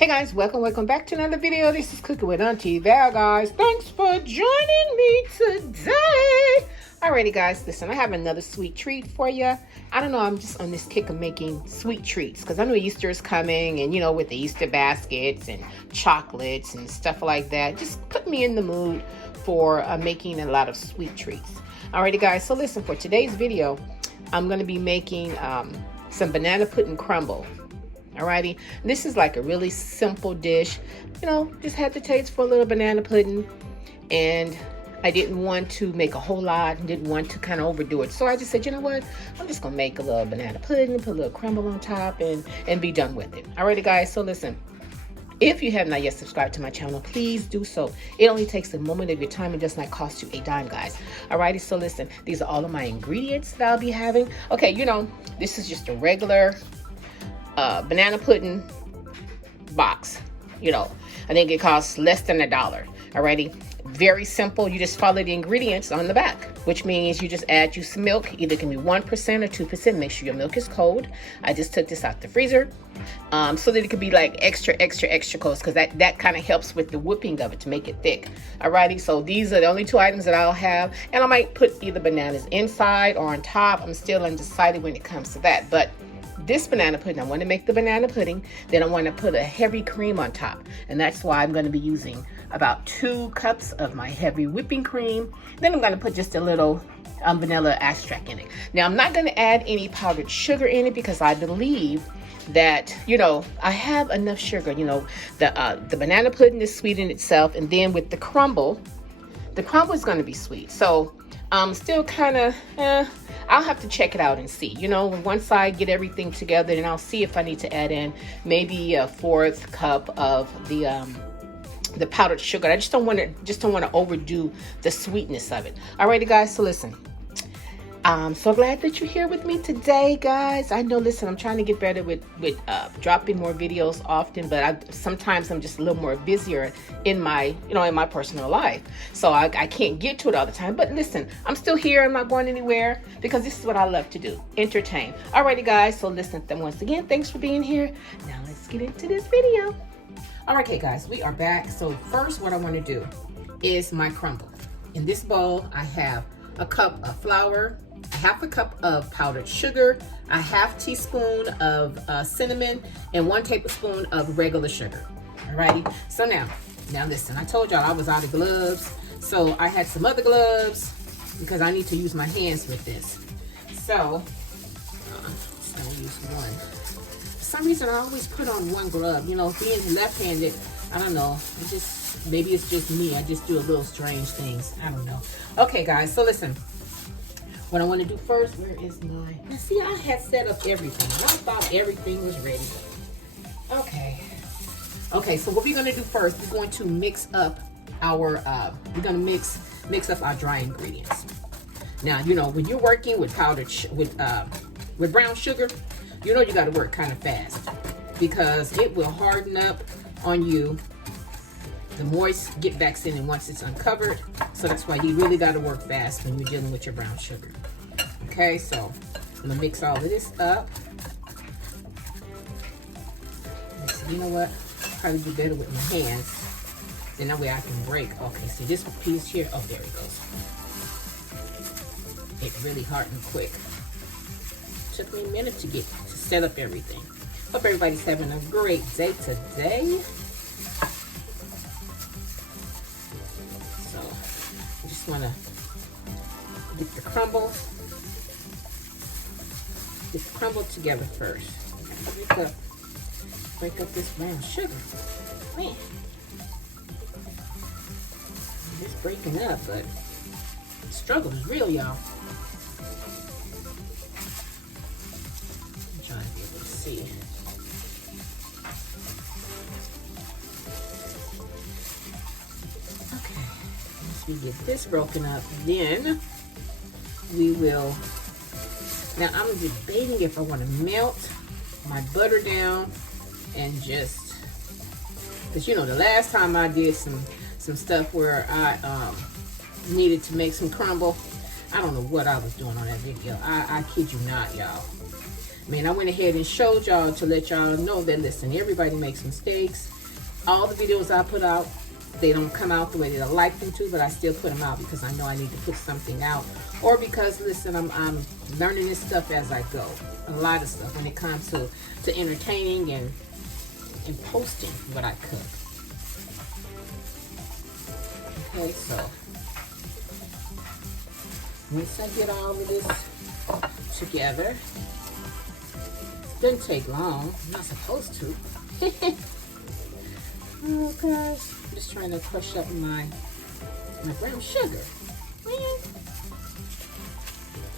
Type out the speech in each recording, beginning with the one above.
Hey guys, welcome back to another video. This is Cooking with Auntie Val, guys. Thanks for joining me today. Alrighty guys, listen, I have another sweet treat for you. I don't know, I'm just on this kick of making sweet treats because I know Easter is coming, and you know, with the Easter baskets and chocolates and stuff like that, just put me in the mood for making a lot of sweet treats. Alrighty guys, so listen, for today's video, I'm going to be making some banana pudding crumble. Alrighty, this is like a really simple dish. You know, just had the taste for a little banana pudding, and I didn't want to make a whole lot and didn't want to kind of overdo it. So I just said, you know what, I'm just gonna make a little banana pudding, put a little crumble on top, and be done with it. Alrighty guys, so listen, if you have not yet subscribed to my channel, please do so. It only takes a moment of your time and does not cost you a dime, guys. Alrighty, so listen, these are all of my ingredients that I'll be having. Okay, you know, this is just a regular banana pudding box. You know, I think it costs less than $1. Alrighty, very simple. You just follow the ingredients on the back, which means you just add you some milk. Either it can be 1% or 2%. Make sure your milk is cold. I just took this out the freezer so that it could be like extra cold, because that kind of helps with the whipping of it to make it thick. Alrighty, so these are the only two items that I'll have, and I might put either bananas inside or on top. I'm still undecided when it comes to that, but this banana pudding, I want to make the banana pudding, then I want to put a heavy cream on top, and that's why I'm going to be using about 2 cups of my heavy whipping cream. Then I'm going to put just a little vanilla extract in it. Now I'm not going to add any powdered sugar in it because I believe that, you know, I have enough sugar. You know, the banana pudding is sweet in itself, and then with the crumble is going to be sweet. So still kind of I'll have to check it out and see. You know, once I get everything together, then I'll see if I need to add in maybe a 4th cup of the powdered sugar. I just don't want to overdo the sweetness of it. Alrighty guys, so listen, I'm so glad that you're here with me today, guys. I know, listen, I'm trying to get better with dropping more videos often, but sometimes I'm just a little more busier in my, you know, in my personal life. So I can't get to it all the time. But listen, I'm still here. I'm not going anywhere because this is what I love to do, entertain. Alrighty, guys. So listen, once again, thanks for being here. Now let's get into this video. Okay, guys, we are back. So first, what I want to do is my crumble. In this bowl, I have a cup of flour, a 1/2 cup of powdered sugar, a 1/2 teaspoon of cinnamon, and 1 tablespoon of regular sugar. Alrighty, so now listen, I told y'all I was out of gloves, so I had some other gloves because I need to use my hands with this. So I'm just gonna use one. For some reason I always put on one glove, you know, being left-handed. I don't know, maybe it's just me. I just do a little strange things. I don't know. Okay guys, so listen, what I want to do first, where is my, now see, I had set up everything. I thought everything was ready. Okay, so what we're going to do first, we're going to mix up our, mix up our dry ingredients. Now, you know, when you're working with with brown sugar, you know you got to work kind of fast because it will harden up on you. The moist get back in, and once it's uncovered, so that's why you really got to work fast when you're dealing with your brown sugar. Okay, so I'm gonna mix all of this up. You know what? Probably do better with my hands. Then that way I can break. Okay, see this piece here. Oh, there it goes. It really hardened quick. Took me a minute to set up everything. Hope everybody's having a great day today. Just want to get the crumble together first. Break up this brown sugar. Man, it's breaking up, but the struggle is real, y'all. I'm trying to be able to see. We get this broken up, then we will, now I'm debating if I want to melt my butter down and just, because you know the last time I did some stuff where I needed to make some crumble, I don't know what I was doing on that video. I kid you not, y'all. Man, I went ahead and showed y'all to let y'all know that, listen, everybody makes mistakes. All the videos I put out, they don't come out the way that I like them to, but I still put them out because I know I need to put something out. Or because, listen, I'm learning this stuff as I go. A lot of stuff when it comes to entertaining and posting what I cook. Okay, so once I get all of this together, it doesn't take long. I'm not supposed to. Oh gosh, I'm just trying to crush up my brown sugar. Man,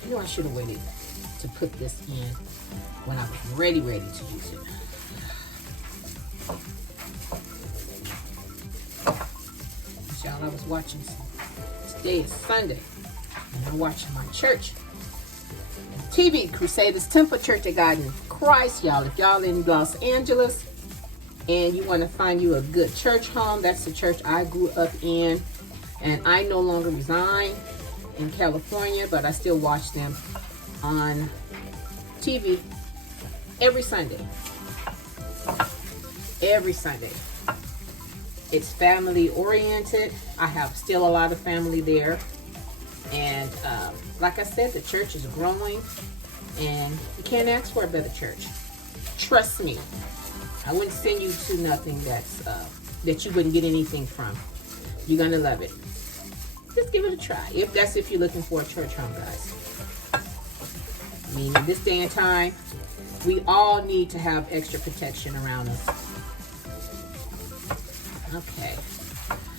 you know I should have waited to put this in when I was ready to use it. Y'all, I was watching today is Sunday, and I'm watching my church. TV, Crusaders Temple Church of God in Christ, y'all. If y'all in Los Angeles and you want to find you a good church home, that's the church I grew up in. And I no longer reside in California, but I still watch them on TV every Sunday. Every Sunday. It's family oriented. I have still a lot of family there. And like I said, the church is growing. And you can't ask for a better church. Trust me. I wouldn't send you to nothing that you wouldn't get anything from. You're going to love it. Just give it a try. If you're looking for a church home, guys. I mean, in this day and time, we all need to have extra protection around us. Okay.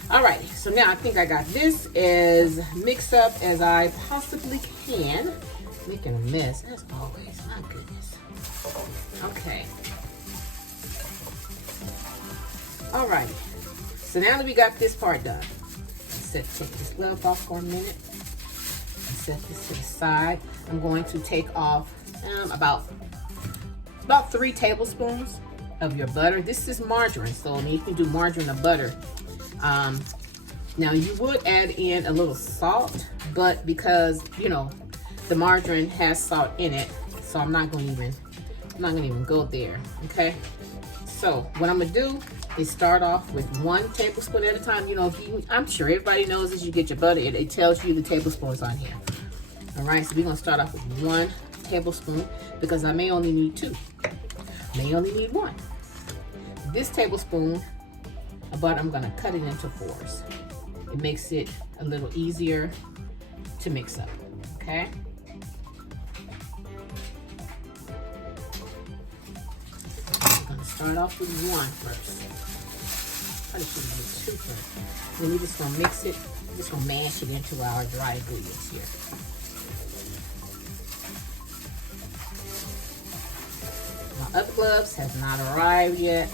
Alrighty, so now I think I got this as mixed up as I possibly can. Making a mess, as always. My goodness. Okay. Alrighty. So now that we got this part done, take this glove off for a minute. And set this to the side. I'm going to take off about 3 tablespoons of your butter. This is margarine, so you can do margarine or butter. Now you would add in a little salt, but because you know the margarine has salt in it, so I'm not gonna even go there. Okay. So what I'm gonna do is start off with 1 tablespoon at a time. You know, I'm sure everybody knows as you get your butter, it tells you the tablespoons on here. All right, so we're gonna start off with 1 tablespoon because I may only need 2. May only need 1. This tablespoon of butter, I'm gonna cut it into 4s. It makes it a little easier to mix up, okay? I'm gonna start off with 1 first. Probably should do 2 first. Then we're just gonna mix it, we're just gonna mash it into our dry ingredients here. My other gloves have not arrived yet.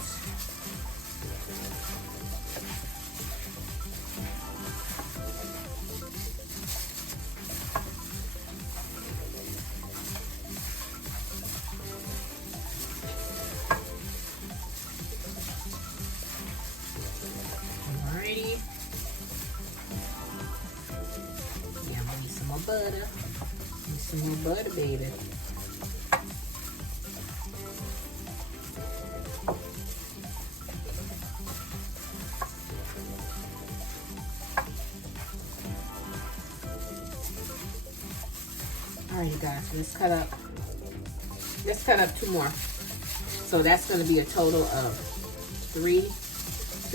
Butter. Need some more butter, baby. Alright, guys, let's cut up 2 more. So that's going to be a total of 3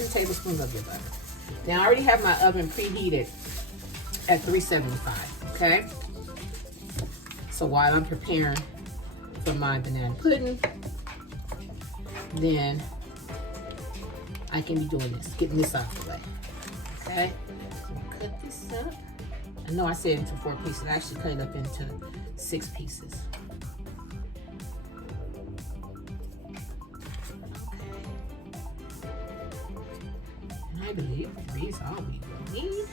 tablespoons of your butter. Now I already have my oven preheated at 375. Okay, so while I'm preparing for my banana pudding, then I can be doing this, getting this out of the way. Okay, so I'm gonna cut this up. I know I said into 4 pieces. I actually cut it up into 6 pieces. Okay, and I believe 3 is all we will need.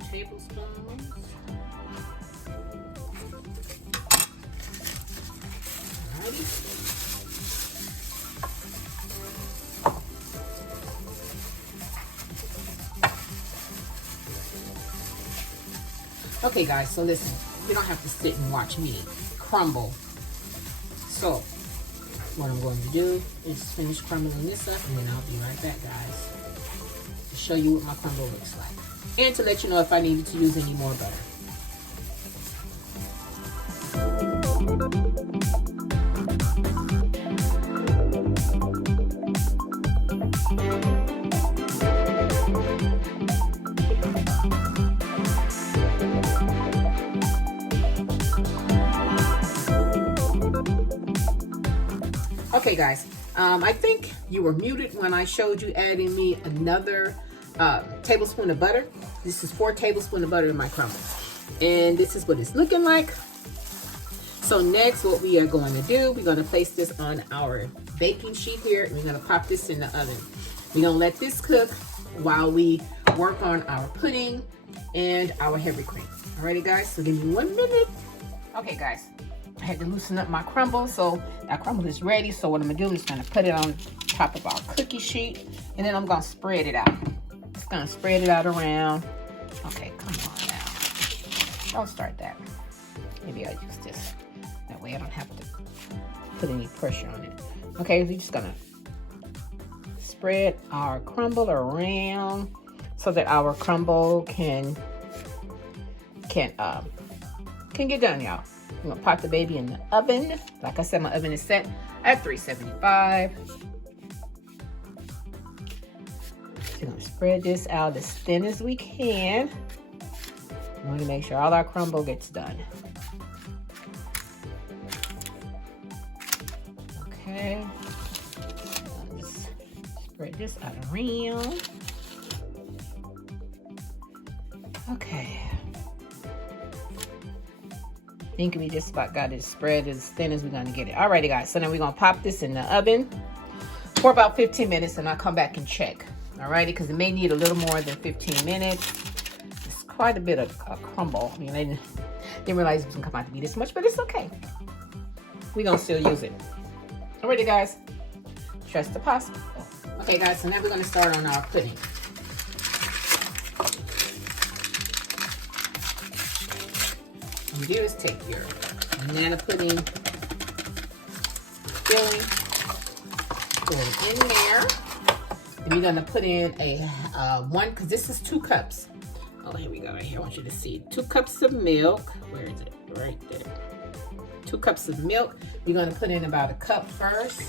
2 tablespoons. Alrighty. Okay guys, so listen, you don't have to sit and watch me crumble So what I'm going to do is finish crumbling this up, and then I'll be right back, guys, to show you what my crumble looks like, and to let you know if I needed to use any more butter. Okay, guys, I think you were muted when I showed you adding me another tablespoon of butter. This is 4 tablespoons of butter in my crumble, and this is what it's looking like. So next, what we are going to do, we're going to place this on our baking sheet here, and we're going to pop this in the oven. We're going to let this cook while we work on our pudding and our heavy cream. Alrighty, guys, so give me 1 minute. Okay, guys, I had to loosen up my crumble, so that crumble is ready. So what I'm gonna do is gonna put it on top of our cookie sheet, and then I'm gonna spread it out. Just gonna spread it out around. Okay, come on now. Don't start that. Maybe I'll use this. That way I don't have to put any pressure on it. Okay, we're just gonna spread our crumble around so that our crumble can get done, y'all. I'm gonna pop the baby in the oven. Like I said, my oven is set at 375. We're gonna spread this out as thin as we can. We want to make sure all our crumble gets done. Okay. Just spread this out around. Okay. I think we just about got it spread as thin as we're gonna get it. Alrighty, guys, so now we're gonna pop this in the oven for about 15 minutes, and I'll come back and check. Alrighty, because it may need a little more than 15 minutes. It's quite a bit of crumble. I mean, I didn't realize it was gonna come out to be this much, but it's okay. We're gonna still use it. Alrighty, guys, trust the possible. Okay, guys, so now we're gonna start on our pudding. What you do is take your banana pudding filling, put it in there. Then you're gonna put in a one, because this is 2 cups. Oh, here we go, right here. I want you to see 2 cups of milk. Where is it? Right there. 2 cups of milk. We're gonna put in about 1 cup first,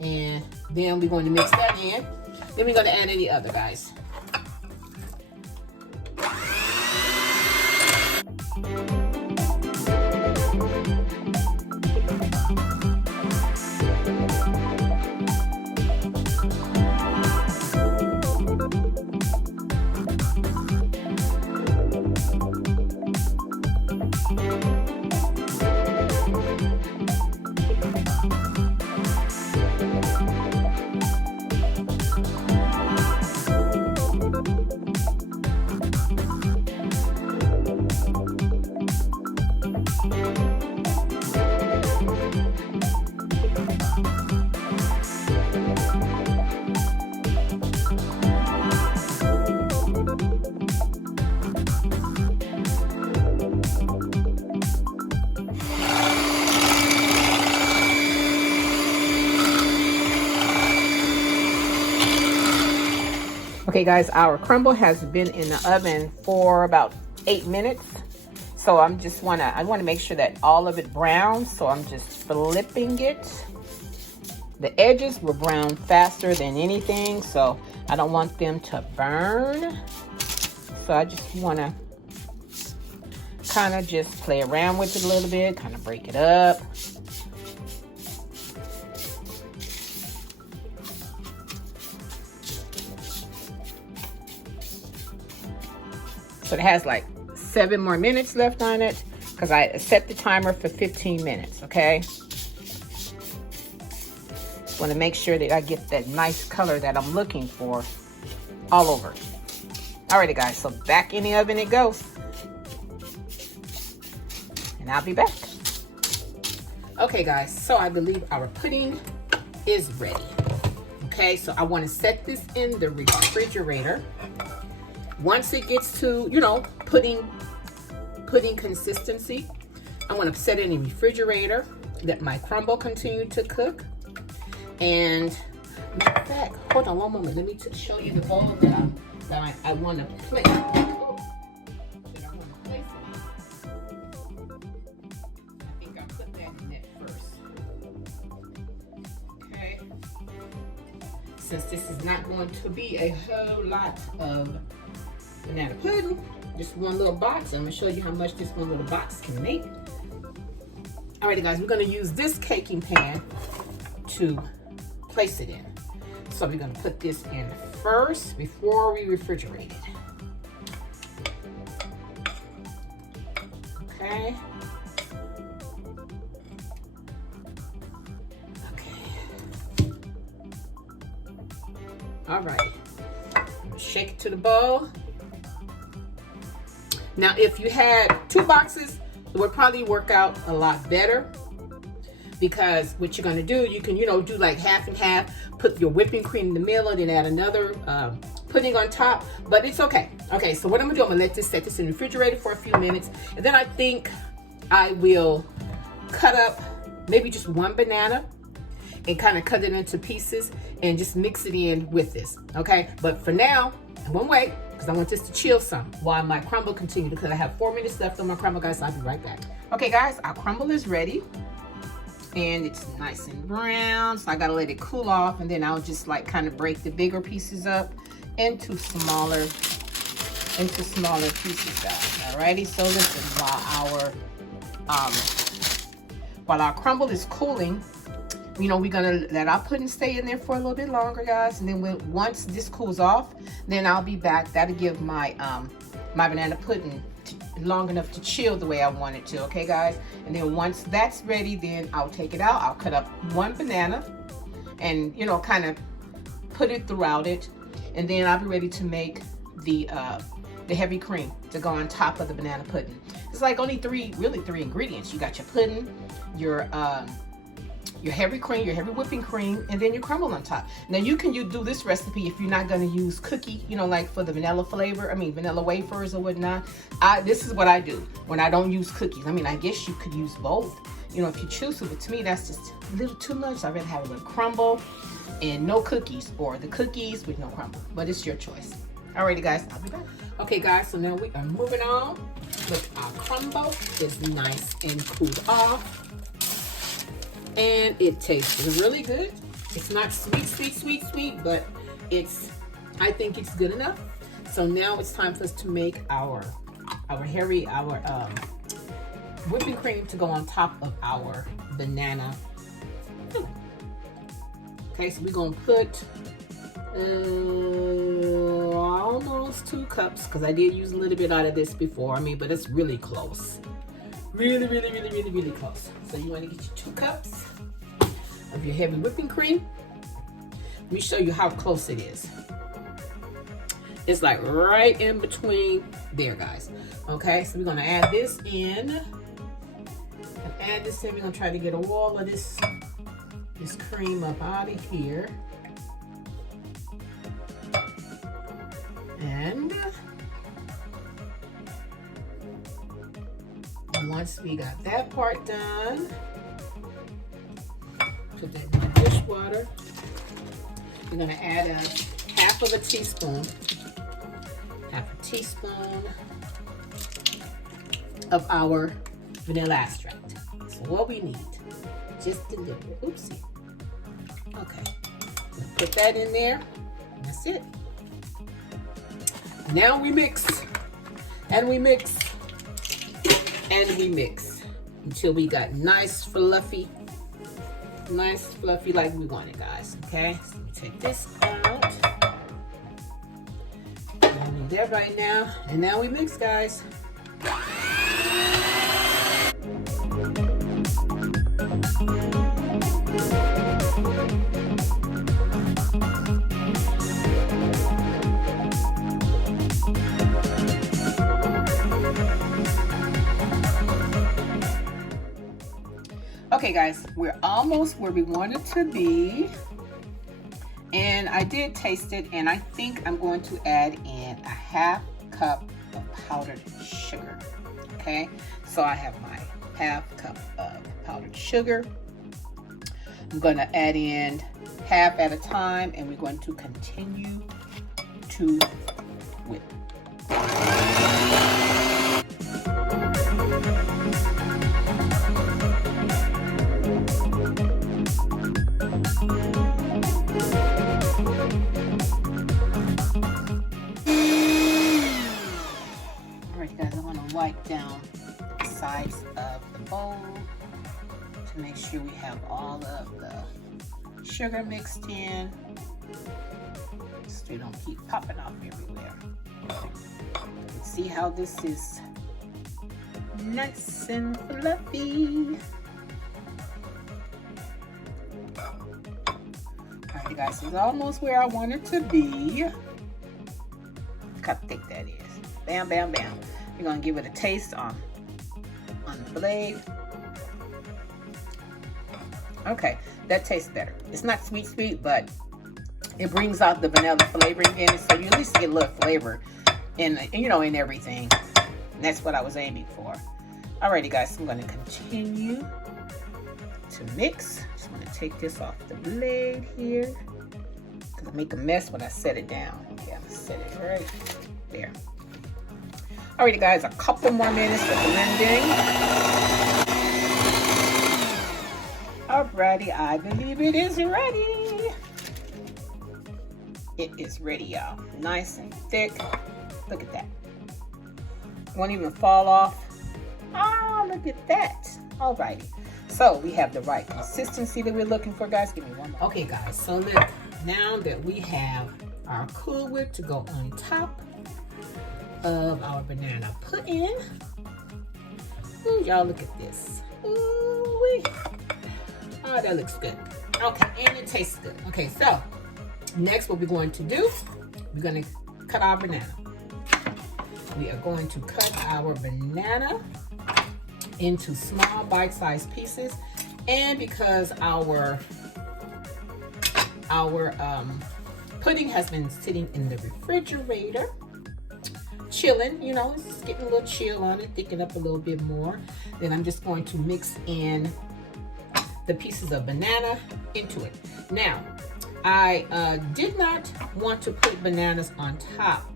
and then we're going to mix that in. Then we're gonna add in the other, guys. Okay, guys, our crumble has been in the oven for about 8 minutes. So I want to make sure that all of it browns. So I'm just flipping it. The edges will brown faster than anything, so I don't want them to burn. So I just want to kind of just play around with it a little bit, kind of break it up. So it has like 7 more minutes left on it, because I set the timer for 15 minutes, okay? Just want to make sure that I get that nice color that I'm looking for all over. Alrighty, guys, so back in the oven it goes. And I'll be back. Okay, guys, so I believe our pudding is ready. Okay, so I want to set this in the refrigerator. Once it gets to, you know, pudding consistency, I want to set it in the refrigerator let my crumble continue to cook. And matter of fact, hold on one moment. Let me show you the bowl that I want to place. Since this is not going to be a whole lot of banana pudding, just one little box. I'm gonna show you how much this one little box can make. Alrighty guys, we're gonna use this caking pan to place it in. So we're gonna put this in first before we refrigerate it. Okay. All right, shake it to the bowl. Now, if you had 2 boxes, it would probably work out a lot better, because what you're gonna do, you can, do like half and half, put your whipping cream in the middle, and then add another pudding on top, but it's okay. Okay, so what I'm gonna do, I'm gonna set this in the refrigerator for a few minutes, and then I think I will cut up maybe just 1 banana and kind of cut it into pieces and just mix it in with this, okay? But for now, I won't wait, because I want this to chill some while my crumble continues, because I have 4 minutes left on my crumble, guys, so I'll be right back. Okay, guys, our crumble is ready, and it's nice and brown, so I gotta let it cool off, and then I'll just like kind of break the bigger pieces up into smaller pieces, guys. Alrighty, so listen, while our crumble is cooling, we're gonna let our pudding stay in there for a little bit longer, guys, and then once this cools off, then I'll be back. That'll give my my banana pudding long enough to chill the way I want it to, okay, guys? And then once that's ready, then I'll take it out. I'll cut up 1 banana and, kind of put it throughout it, and then I'll be ready to make the heavy cream to go on top of the banana pudding. It's like only 3 ingredients. You got your pudding, your heavy cream, your heavy whipping cream, and then your crumble on top. Now you can do this recipe if you're not gonna use cookie, like for the vanilla flavor, vanilla wafers or whatnot. This is what I do when I don't use cookies. I guess you could use both, if you choose to, but to me that's just a little too much. I'd rather have a little crumble and no cookies, or the cookies with no crumble, but it's your choice. Alrighty guys, I'll be back. Okay guys, so now we are moving on with our crumble. It's nice and cooled off. And it tastes really good. It's not sweet, but I think it's good enough. So now it's time for us to make our whipping cream to go on top of our banana. Okay, so we're gonna put almost 2 cups, because I did use a little bit out of this before. But it's really close. Really close. So you want to get your 2 cups of your heavy whipping cream. Let me show you how close it is. It's like right in between there, guys. Okay, so we're gonna add this in. We're gonna try to get all of this cream up out of here. And once we got that part done, put that in my dishwater. We're gonna add a half a teaspoon of our vanilla extract. So what we need, just a little bit. Oopsie. Okay, put that in there. That's it. Now we mix, and we mix, and we mix until we got nice fluffy like we want it, guys. Okay, so we take this out. Don't need that right now. And now we mix, guys. Okay guys, we're almost where we want it to be, and I did taste it, and I think I'm going to add in a half cup of powdered sugar. Okay, so I have my half cup of powdered powdered sugar. I'm going to add in half at a time, and we're going to continue to whip. Alright guys, I want to wipe down the sides of the bowl to make sure we have all of the sugar mixed in so they don't keep popping off everywhere. See how this is nice and fluffy. Alright guys, it's almost where I want it to be. Look how thick that is. Bam, bam, bam. We're gonna give it a taste on the blade. Okay, that tastes better. It's not sweet, but it brings out the vanilla flavoring in it, so you at least get a little flavor in, you know, in everything. And that's what I was aiming for. Alrighty guys, so I'm gonna continue to mix. Just wanna take this off the blade here, because I make a mess when I set it down. Okay, I'm gonna set it right there. Alrighty guys, a couple more minutes of blending. Alrighty, I believe it is ready. It is ready, y'all. Nice and thick. Look at that. Won't even fall off. Ah, look at that. Alrighty. So we have the right consistency that we're looking for, guys. Give me one more. Okay, guys. So look, now that we have our Cool Whip to go on top of our banana pudding. Ooh, y'all look at this. Ooh-wee. Oh, that looks good. Okay, and it tastes good. Okay, so next what we're going to do, we're going to cut our banana. We are going to cut our banana into small bite-sized pieces. And because our pudding has been sitting in the refrigerator, chilling, you know, it's getting a little chill on it, thicking up a little bit more. Then I'm just going to mix in the pieces of banana into it. Now, I did not want to put bananas on top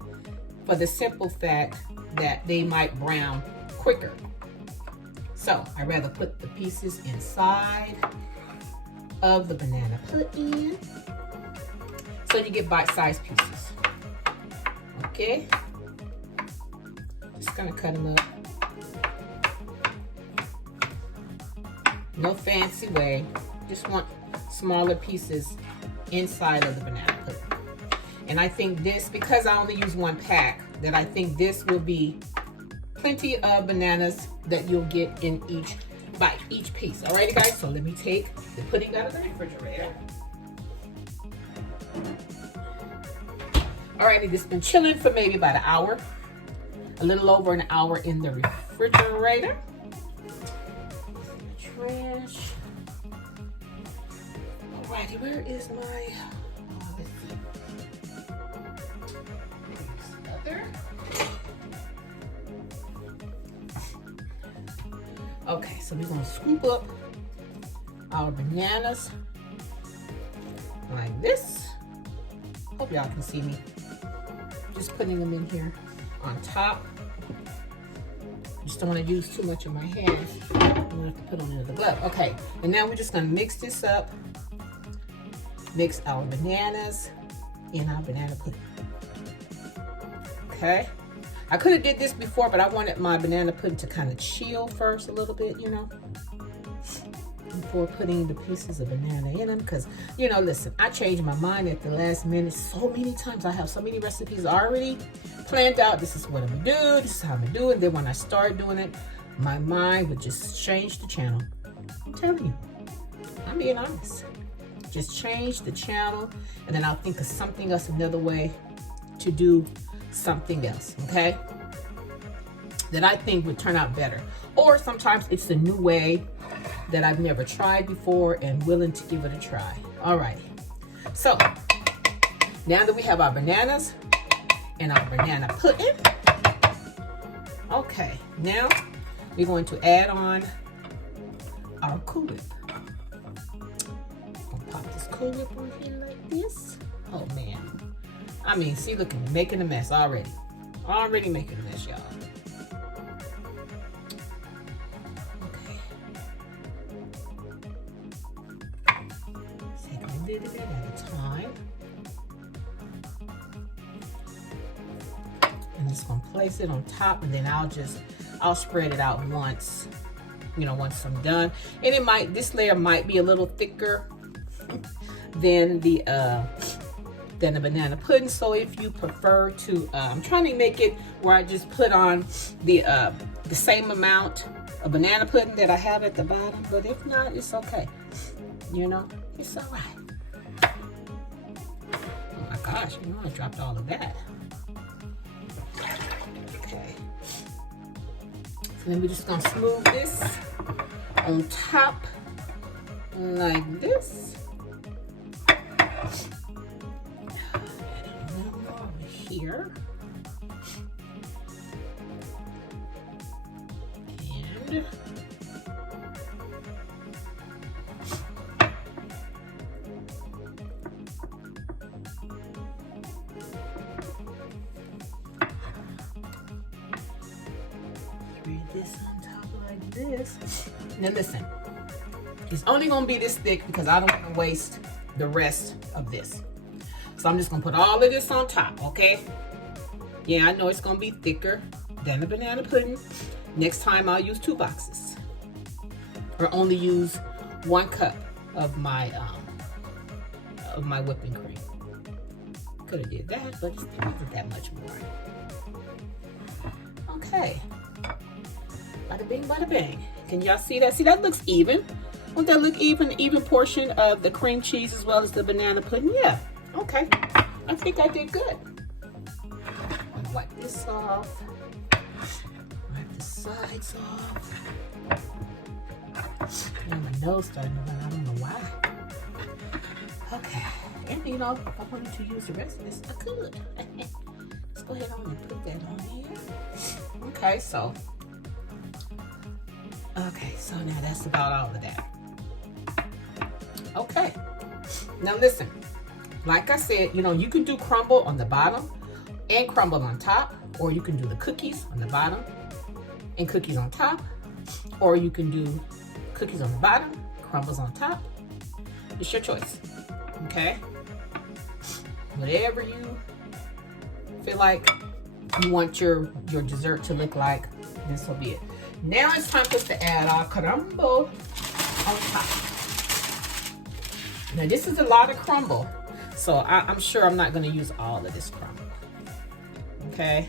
for the simple fact that they might brown quicker. So I'd rather put the pieces inside of the banana pudding so you get bite-sized pieces. Okay, just gonna cut them up. No fancy way, just want smaller pieces inside of the banana pudding. And I think this, because I only use one pack, that I think this will be plenty of bananas that you'll get in each bite, each piece. Alrighty guys, so let me take the pudding out of the refrigerator. Alrighty, this has been chilling for maybe about an hour, a little over an hour in the refrigerator. Trash. Alrighty, where is my, let's see. Other. Okay, so we're gonna scoop up our bananas like this. Hope y'all can see me. Just putting them in here on top. Just don't want to use too much of my hands. I'm gonna have to put them into the glove. Okay, and now we're just gonna mix this up. Mix our bananas in our banana pudding. Okay. I could have did this before, but I wanted my banana pudding to kind of chill first a little bit, you know, before putting the pieces of banana in them. Because, you know, listen, I changed my mind at the last minute so many times. I have so many recipes already planned out. This is what I'm gonna do. This is how I'm gonna do it. Then when I start doing it, my mind would just change the channel. I'm telling you, I'm being honest. Just change the channel, and then I'll think of something else, another way to do something else, okay? That I think would turn out better. Or sometimes it's a new way that I've never tried before and willing to give it a try. Alrighty. So, now that we have our bananas and our banana pudding, okay, now we're going to add on our Cool Whip. Gonna pop this Cool Whip on here like this. Oh man. I mean, see, look at me making a mess already. Already making a mess, y'all. Okay. Take a little bit at a time. I'm just gonna place it on top, and then I'll spread it out once, you know, once I'm done. And this layer might be a little thicker than the banana pudding. So if you prefer to, I'm trying to make it where I just put on the same amount of banana pudding that I have at the bottom. But if not, it's okay. You know, it's all right. Oh my gosh, you know, I dropped all of that. Okay. So then we're just gonna smooth this on top like this. Here. And spread this on top like this. Now listen, it's only gonna be this thick because I don't want to waste the rest of this. So I'm just gonna put all of this on top, okay? Yeah, I know it's gonna be thicker than the banana pudding. Next time I'll use 2 boxes, or only use 1 cup of my whipping cream. Could have did that, but it's not that much more. Okay. Bada bing, bada bang. Can y'all see that? See, that looks even. Won't that look even? Even portion of the cream cheese as well as the banana pudding. Yeah. Okay, I think I did good. Wipe this off. Wipe the sides off. And my nose starting to run. I don't know why. Okay, and you know, if I wanted to use the rest of this, I could. Let's go ahead on and put that on here. Okay, so now that's about all of that. Okay, now listen. Like I said, you know, you can do crumble on the bottom and crumble on top, or you can do the cookies on the bottom and cookies on top, or you can do cookies on the bottom, crumbles on top. It's your choice, okay? Whatever you feel like you want your dessert to look like, this will be it. Now it's time for us to add our crumble on top. Now this is a lot of crumble. So I'm sure I'm not going to use all of this crumble, okay?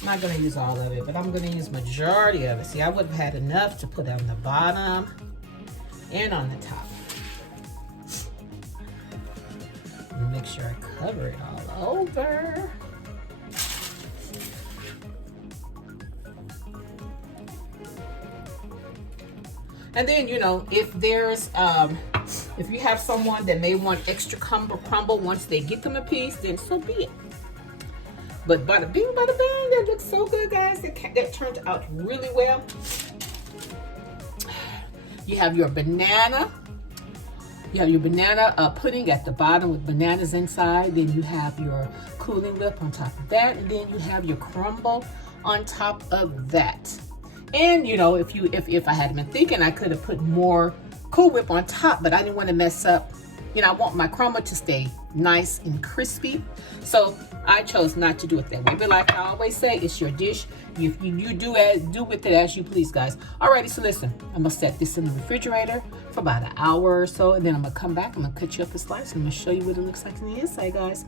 I'm not going to use all of it, but I'm going to use majority of it. See, I would have had enough to put on the bottom and on the top. Make sure I cover it all over. And then, you know, if there's if you have someone that may want extra crumble once they get them a piece, then so be it. But bada bing, bada bang, that looks so good, guys. That turned out really well. You have your banana. You have your banana pudding at the bottom with bananas inside. Then you have your cooling whip on top of that. And then you have your crumble on top of that. And you know, if I had been thinking, I could have put more Cool Whip on top, but I didn't want to mess up. You know, I want my crumble to stay nice and crispy. So I chose not to do it that way. But like I always say, it's your dish. You do with it as you please, guys. Alrighty, so listen, I'm gonna set this in the refrigerator for about an hour or so, and then I'm gonna come back. I'm gonna cut you up a slice. I'm gonna show you what it looks like on the inside, guys.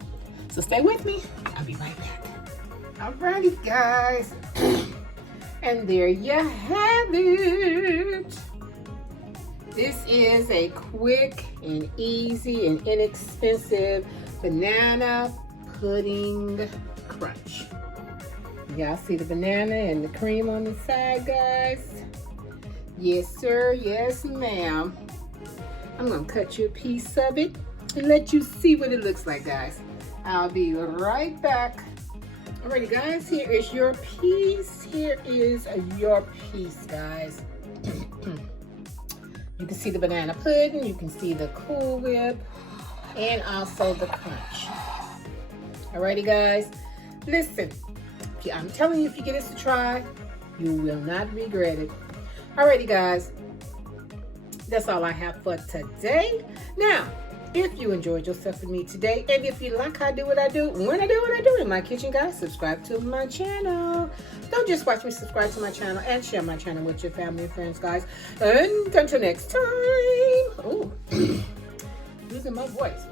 So stay with me. I'll be right back. Alrighty, guys. And there you have it. This is a quick and easy and inexpensive banana pudding crunch. Y'all see the banana and the cream on the side, guys? Yes, sir. Yes, ma'am. I'm going to cut you a piece of it and let you see what it looks like, guys. I'll be right back. Alrighty, guys, here is your piece. Here is your piece, guys. You can see the banana pudding, you can see the Cool Whip, and also the crunch. Alrighty guys, listen, I'm telling you, if you get this to try, you will not regret it. Alrighty guys, that's all I have for today. Now, if you enjoyed yourself with me today, and if you like how I do what I do, when I do what I do in my kitchen, guys, subscribe to my channel. Don't just watch me, subscribe to my channel and share my channel with your family and friends, guys. And until next time, oh, losing my voice.